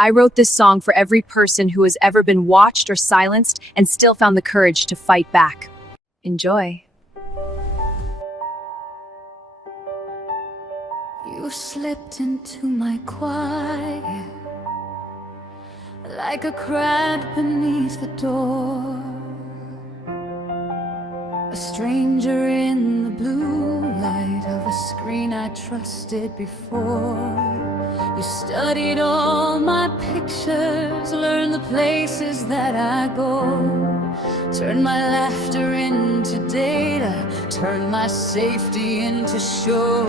I wrote this song for every person who has ever been watched or silenced and still found the courage to fight back. Enjoy. You slipped into my quiet like a crack beneath the door. A stranger in the blue light of a screen I trusted before. You studied all my pictures, learned the places that I go, turned my laughter into data, turned my safety into show.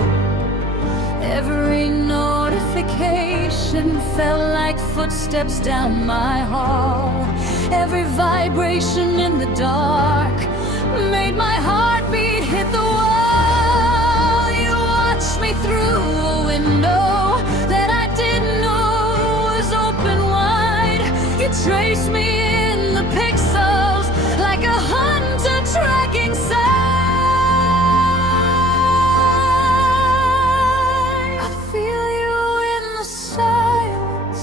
Every notification felt like footsteps down my hall. Every vibration in the dark made my heartbeat hit the wall. You watched me through a window that I didn't know was open wide. You traced me in the pixels like a hunter tracking sign. I feel you in the silence,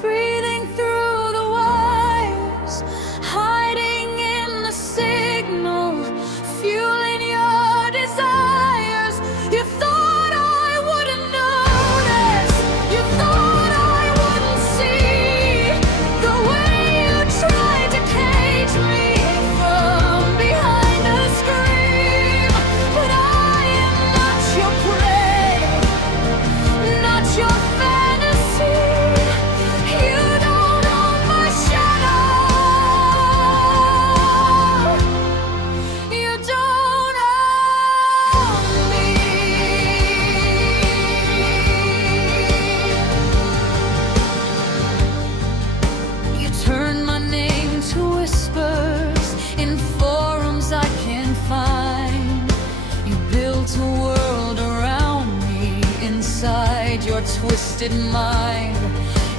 breathing through the wires, hiding in the signal, fueling your desires. You thought I wouldn't notice, you thought I wouldn't see the way you tried to cage me from behind a screen. But I am not your prey, not your fantasy. You don't own my shadow. You don't own me. You turned my name to whispers in forums I can't find. You built a world around me inside your twisted mind.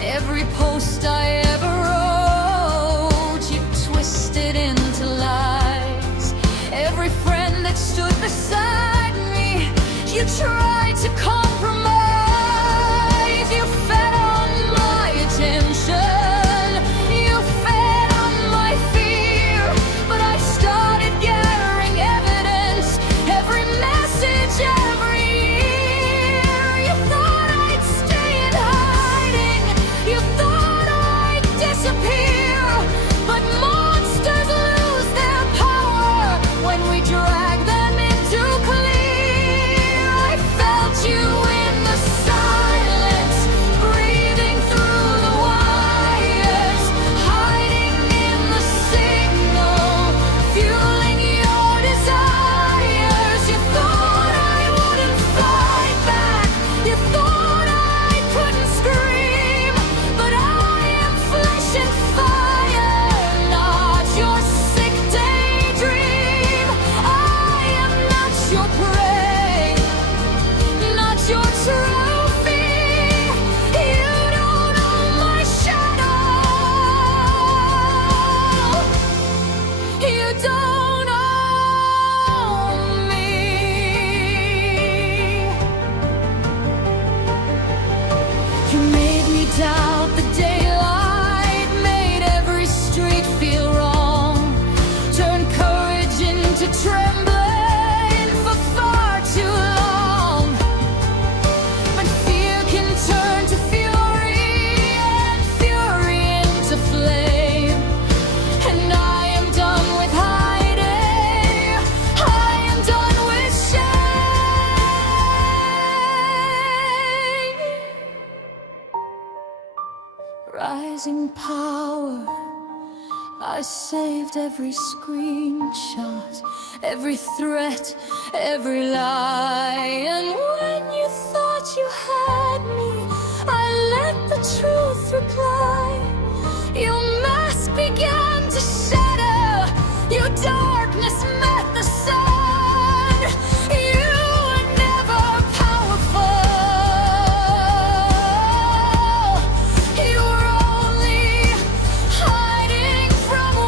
Every post I ever wrote, you twisted into lies. Every friend that stood beside me, you tried to compromise. You fed on my attention, you fed on my fear. But I started gathering evidence, every message, every year. You thought I'd stay in hiding, you thought I'd disappear. But monsters lose their power when we drag them into clear. I felt you in the silence, breathing through the wires, hiding in the signal, fueling your desires. You thought I wouldn't fight back, you thought I couldn't scream. But I am flesh and fire, not your sick daydream. I am not your prey, not your trophy. You don't own my shadow. You don't own me. You made me doubt the daylight, made every street feel wrong, turned courage into trembling for far too long. But fear can turn to fury and fury into flame. And I am done with hiding, I am done with shame. Rising power, I saved every screenshot, every threat, every lie. And when you thought you had me, I let the truth reply. Your mask began to shatter, your darkness met the sun. You were never powerful, you were only hiding from one.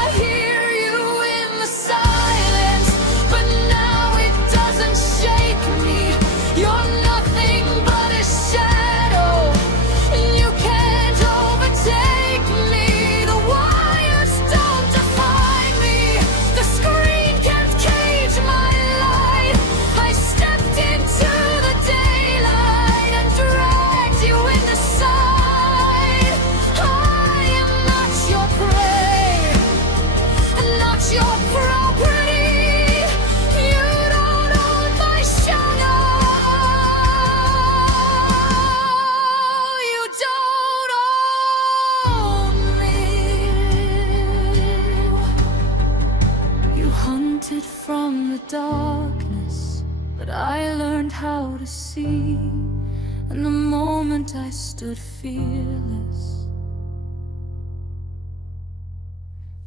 I hear you in the silence, but now it doesn't shake me. You're nothing but a shadow. how to see. And the moment I stood fearless,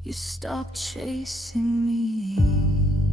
you stopped chasing me.